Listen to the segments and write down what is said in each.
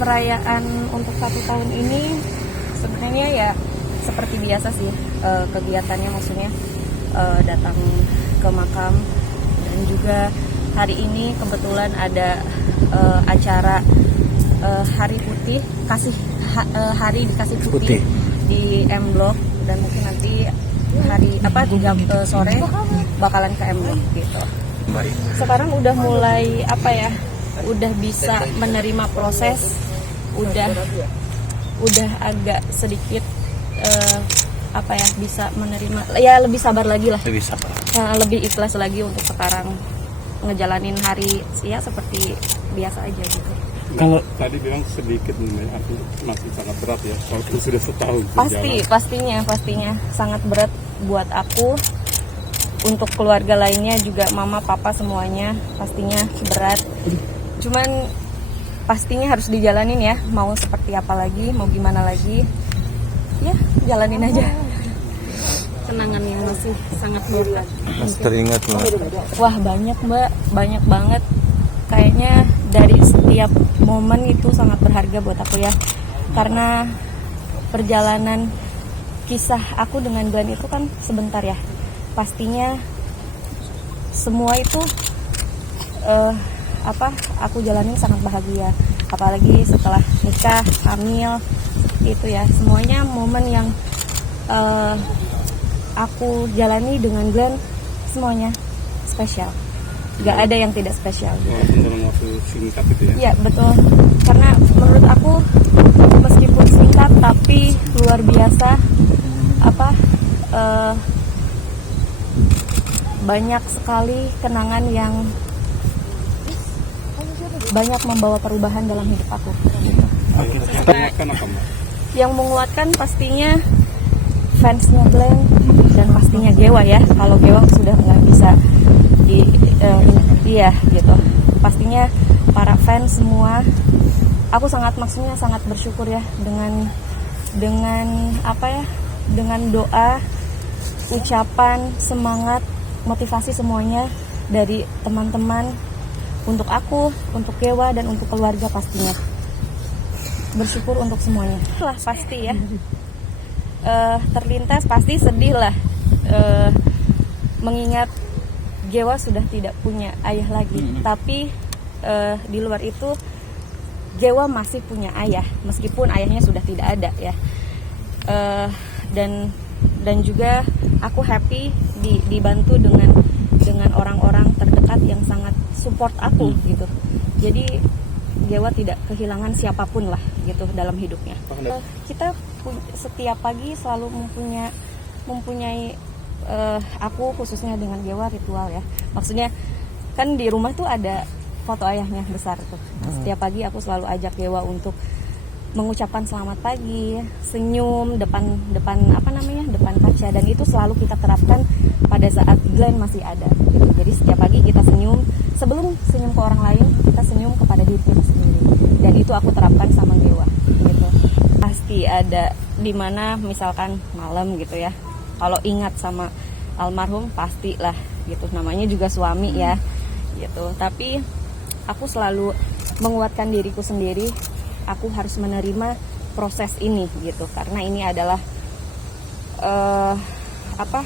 perayaan untuk 1 tahun ini sebenarnya ya seperti biasa sih, kegiatannya maksudnya datang ke makam, dan juga hari ini kebetulan ada acara Hari Putih, hari dikasih putih di M Block, dan mungkin nanti hari 3 sore bakalan ke M Block gitu. Sekarang udah mulai udah bisa menerima proses, udah agak sedikit bisa menerima, ya lebih sabar lagi lah, lebih ikhlas lagi untuk sekarang ngejalanin hari ya seperti biasa aja gitu. Kalau tadi bilang sedikit aku masih sangat berat ya, kalau sudah setahun pastinya sangat berat buat aku, untuk keluarga lainnya juga, mama papa semuanya pastinya berat, cuman pastinya harus dijalanin ya, mau seperti apa lagi, mau gimana lagi ya, jalanin aja. Kenangan yang masih sangat berat. Mas teringat Mbak? Wah banyak Mbak, banyak banget. Kayaknya dari setiap momen itu sangat berharga buat aku ya. Karena perjalanan kisah aku dengan Glenn itu kan sebentar ya. Pastinya semua itu aku jalanin sangat bahagia. Apalagi setelah nikah, hamil, itu ya. Semuanya momen yang aku jalani dengan Glenn semuanya spesial. Gak ada yang tidak spesial gitu. Dalam waktu singkat itu ya? Iya betul, karena menurut aku meskipun singkat tapi luar biasa, banyak sekali kenangan yang banyak membawa perubahan dalam hidup aku. Menguatkan apa Mbak? Yang menguatkan pastinya fansnya Glenn, dan pastinya Gewa ya. Kalau Gewa sudah nggak bisa gitu. Pastinya para fans semua, aku sangat bersyukur ya dengan doa, ucapan, semangat, motivasi semuanya dari teman-teman untuk aku, untuk Gewa, dan untuk keluarga pastinya. Bersyukur untuk semuanya. Lah pasti ya. Terlintas pasti sedih lah, mengingat Gewa sudah tidak punya ayah lagi, tapi di luar itu Gewa masih punya ayah, meskipun ayahnya sudah tidak ada ya. Dan juga aku happy dibantu dengan orang-orang terdekat yang sangat support aku gitu. Jadi Gewa tidak kehilangan siapapun lah gitu dalam hidupnya. Kita setiap pagi selalu mempunyai aku khususnya dengan Gewa ritual ya. Maksudnya kan di rumah tuh ada foto ayahnya besar tuh. Setiap pagi aku selalu ajak Gewa untuk mengucapkan selamat pagi, senyum depan kaca, dan itu selalu kita terapkan pada saat Glenn masih ada gitu. Jadi setiap pagi kita senyum, sebelum senyum ke orang lain kita senyum kepada diri kita sendiri, dan itu aku terapkan sama Gewa gitu. Pasti ada dimana misalkan malam gitu ya, kalau ingat sama almarhum pastilah gitu, namanya juga suami ya gitu. Tapi aku selalu menguatkan diriku sendiri, aku harus menerima proses ini gitu, karena ini adalah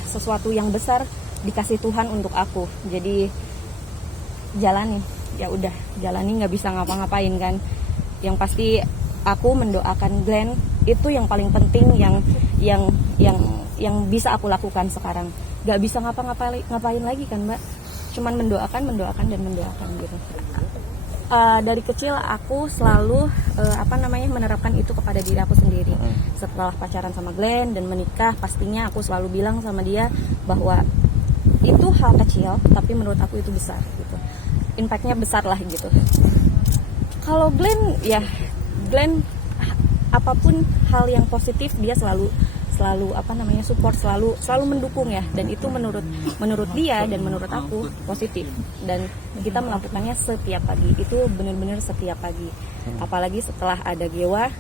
sesuatu yang besar dikasih Tuhan untuk aku. Jadi jalani, ya udah jalani, nggak bisa ngapa-ngapain kan. Yang pasti aku mendoakan Glenn, itu yang paling penting, yang bisa aku lakukan sekarang. Gak bisa ngapain lagi kan Mbak, cuman mendoakan gitu. Dari kecil aku selalu menerapkan itu kepada diri aku sendiri. Setelah pacaran sama Glenn dan menikah, pastinya aku selalu bilang sama dia bahwa itu hal kecil tapi menurut aku itu besar gitu, impactnya besar lah gitu. Kalau Glenn apapun hal yang positif dia selalu support, selalu mendukung ya, dan itu menurut dia dan menurut aku positif, dan kita melakukannya setiap pagi, itu benar-benar setiap pagi. Apalagi setelah ada Gewa,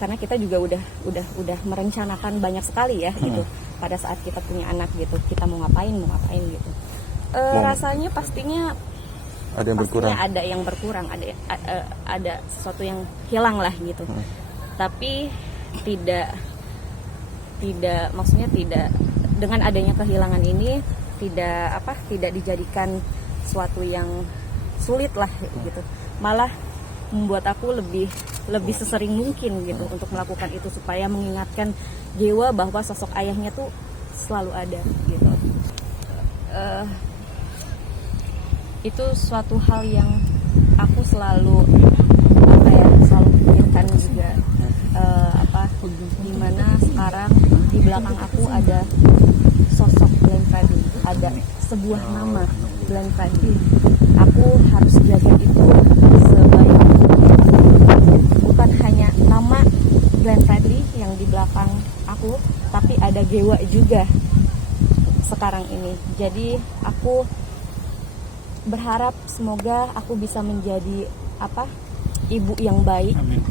karena kita juga udah merencanakan banyak sekali ya gitu pada saat kita punya anak gitu, kita mau ngapain gitu. Rasanya pastinya Ada yang berkurang. pastinya ada yang berkurang, ada sesuatu yang hilang lah gitu. Tapi tidak maksudnya tidak, dengan adanya kehilangan ini tidak dijadikan suatu yang sulit lah gitu. Malah membuat aku lebih sesering mungkin gitu untuk melakukan itu, supaya mengingatkan Gewa bahwa sosok ayahnya tuh selalu ada gitu. Itu suatu hal yang aku selalu pikirkan juga, dimana sekarang di belakang aku ada sosok Glenn Fredly, ada sebuah nama Glenn Fredly. Aku harus jaga itu sebaik mungkin. Bukan hanya nama Glenn Fredly yang di belakang aku, tapi ada Gewa juga sekarang ini. Jadi aku berharap semoga aku bisa menjadi ibu yang baik, Amin.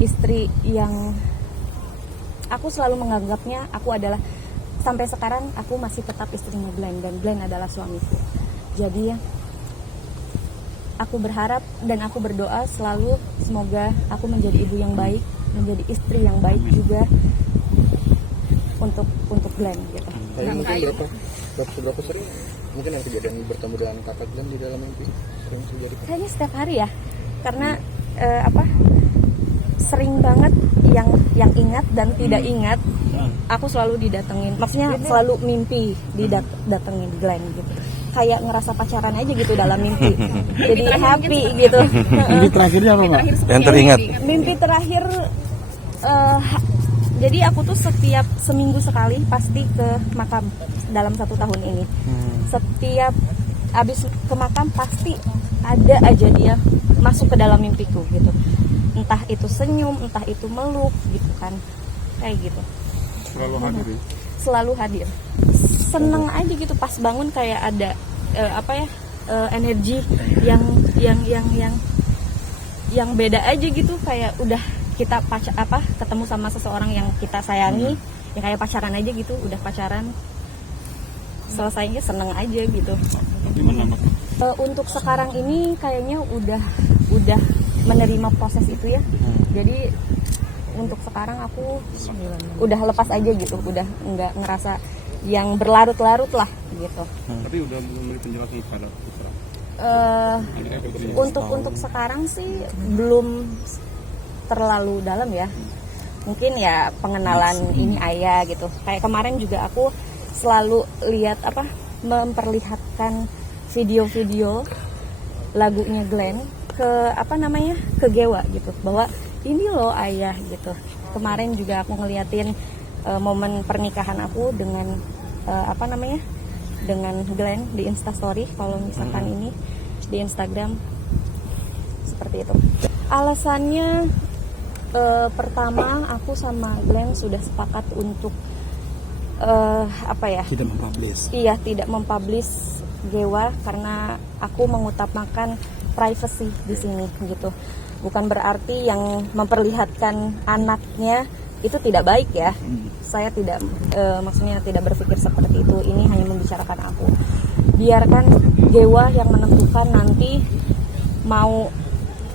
istri yang aku selalu menganggapnya aku adalah, sampai sekarang aku masih tetap istrinya Glenn, dan Glenn adalah suamiku. Jadi aku berharap dan aku berdoa selalu semoga aku menjadi ibu yang baik, menjadi istri yang baik juga untuk Glenn gitu. Mungkin berapa sering mungkin yang kejadian bertemu dengan kakak Glenn di dalam mimpi sering terjadi? Kayaknya setiap hari ya, karena sering banget yang ingat dan tidak ingat. Aku selalu didatengin, maksudnya selalu mimpi didatengin Glenn gitu. Kayak ngerasa pacaran aja gitu dalam mimpi. Jadi happy gitu. Mimpi terakhirnya apa, Mbak? Yang teringat. Mimpi terakhir, jadi aku tuh setiap seminggu sekali pasti ke makam dalam 1 tahun ini. Setiap abis ke makam pasti ada aja dia masuk ke dalam mimpiku gitu. Entah itu senyum, entah itu meluk gitu kan, kayak gitu. Selalu hadir ya? Selalu hadir. Seneng aja gitu pas bangun, kayak ada energi yang beda aja gitu, kayak udah kita ketemu sama seseorang yang kita sayangi, yang kayak pacaran aja gitu, udah pacaran selesainya seneng aja gitu. Gimana Mbak? Untuk sekarang ini kayaknya udah menerima proses itu ya. Jadi untuk sekarang aku udah lepas aja gitu, udah nggak ngerasa yang berlarut-larut lah gitu. Tapi udah memberi penjelasan kepada putra. Untuk sekarang sih belum terlalu dalam ya. Mungkin ya pengenalan ini ayah gitu. Kayak kemarin juga aku selalu lihat memperlihatkan video-video lagunya Glenn ke Gewa gitu, bahwa ini loh ayah gitu. Kemarin juga aku ngeliatin momen pernikahan aku dengan dengan Glenn di Instastory, kalau misalkan ini di Instagram, seperti itu. Alasannya pertama, aku sama Glenn sudah sepakat untuk Tidak mempublish. Iya, tidak mempublish Gewa, karena aku mengutamakan privacy di sini gitu. Bukan berarti yang memperlihatkan anaknya itu tidak baik ya. Saya tidak maksudnya tidak berpikir seperti itu. Ini hanya membicarakan aku. Biarkan Gewa yang menentukan nanti mau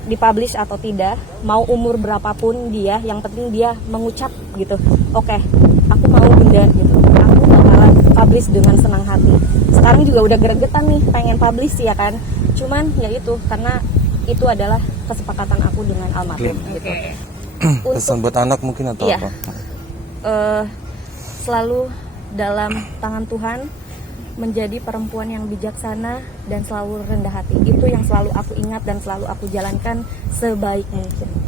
dipublish atau tidak, mau umur berapapun dia, yang penting dia mengucap gitu. Oke, aku mau bunda gitu. Aku bakalan publish dengan senang hati. Sekarang juga udah gregetan nih pengen publish ya kan. Cuman ya itu, karena itu adalah kesepakatan aku dengan almarhum gitu. Pesan buat anak mungkin atau Iya. apa? Selalu dalam tangan Tuhan, menjadi perempuan yang bijaksana dan selalu rendah hati. Itu yang selalu aku ingat dan selalu aku jalankan sebaik mungkin.